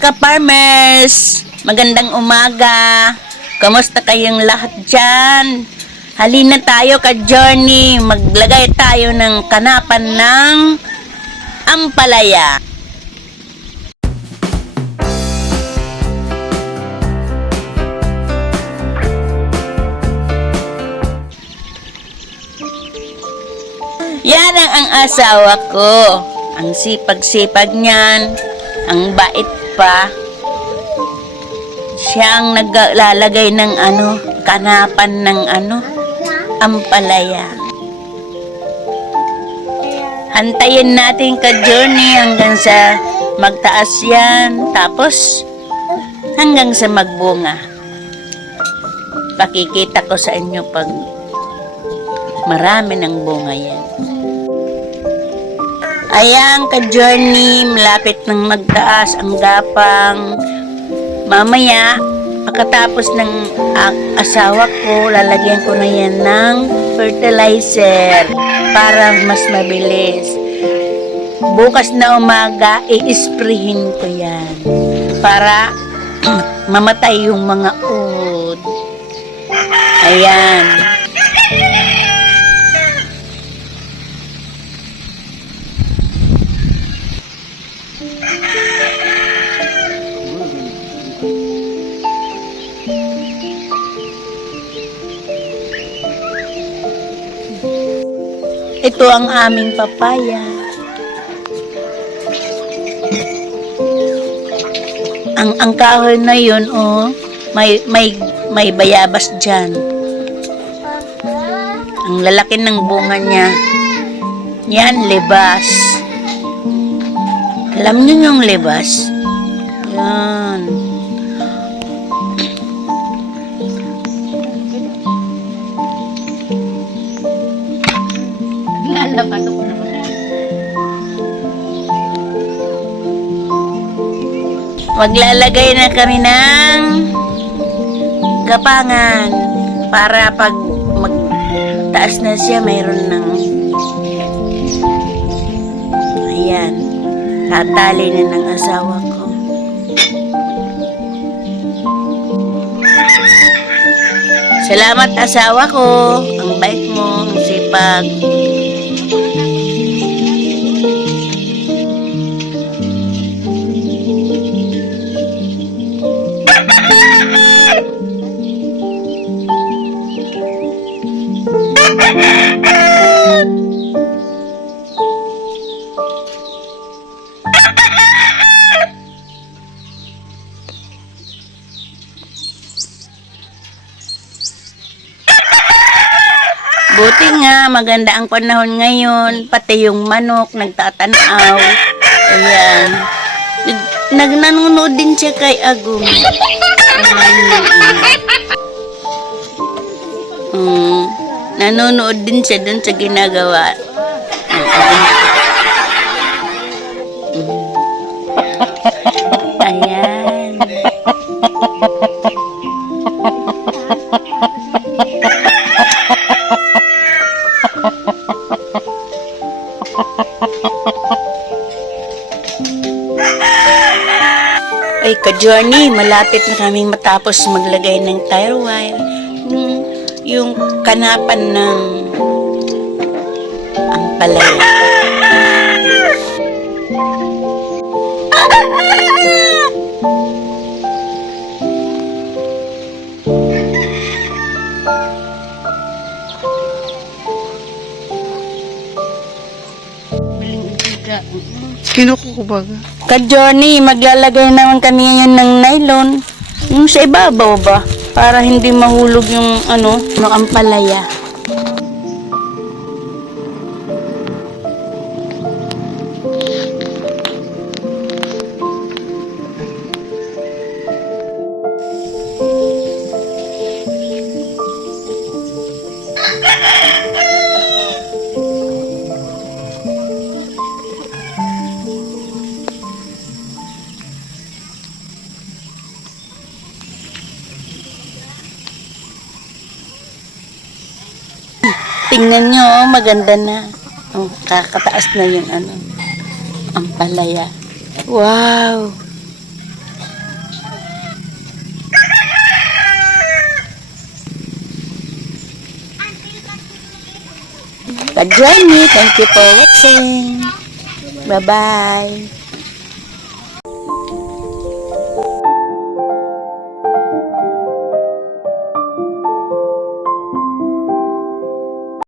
ka-farmers! Magandang umaga! Kamusta kayong lahat dyan? Halina tayo ka-journey! Maglagay tayo ng kanapan ng ampalaya. Yan ang asawa ko. Ang sipag-sipag niyan. Ang bait pa. Siya ang naglalagay ng kanapan ng ampalaya. Hantayin natin ka-journey hanggang sa magtaas yan. Tapos, hanggang sa magbunga. Pakikita ko sa inyo pag marami ng bunga yan. Ayan ka-journey, malapit nang magtaas ang gapang. Mamaya, pagkatapos ng asawa ko, lalagyan ko na yan ng fertilizer para mas mabilis. Bukas na umaga, i-sprayhin ko yan para mamatay yung mga uod. Ayan. Ito ang aming papaya. Ang kahoy na yun, may bayabas dyan. Ang lalaki ng bunga niya. Yan, lebas. Alam niyo yung lebas? Yan. Maglalagay na kami ng gapangan para pag magtaas na siya mayroon ng ayan, tatali na ng asawa ko. Salamat asawa ko, ang bait mo, ang sipag. Buti nga, maganda ang panahon ngayon, pati yung manok nagtatanaw. Ayan. Nanonood din siya kay Agum. Nanonood din siya dun sa ginagawa. Ayan. Ay, ka-journey, malapit na kaming matapos maglagay ng tire wire. Yung kanapan ng ampalaya. Kinukubaga. Ka-journey, maglalagay naman kami ngayon ng nylon. Yung sa ibabaw ba? Para hindi mahulog yung ampalaya. Tingnan nyo, maganda na. Oh, kakataas na yung ampalaya. Wow! ka-join me. Thank you for watching. Bye-bye.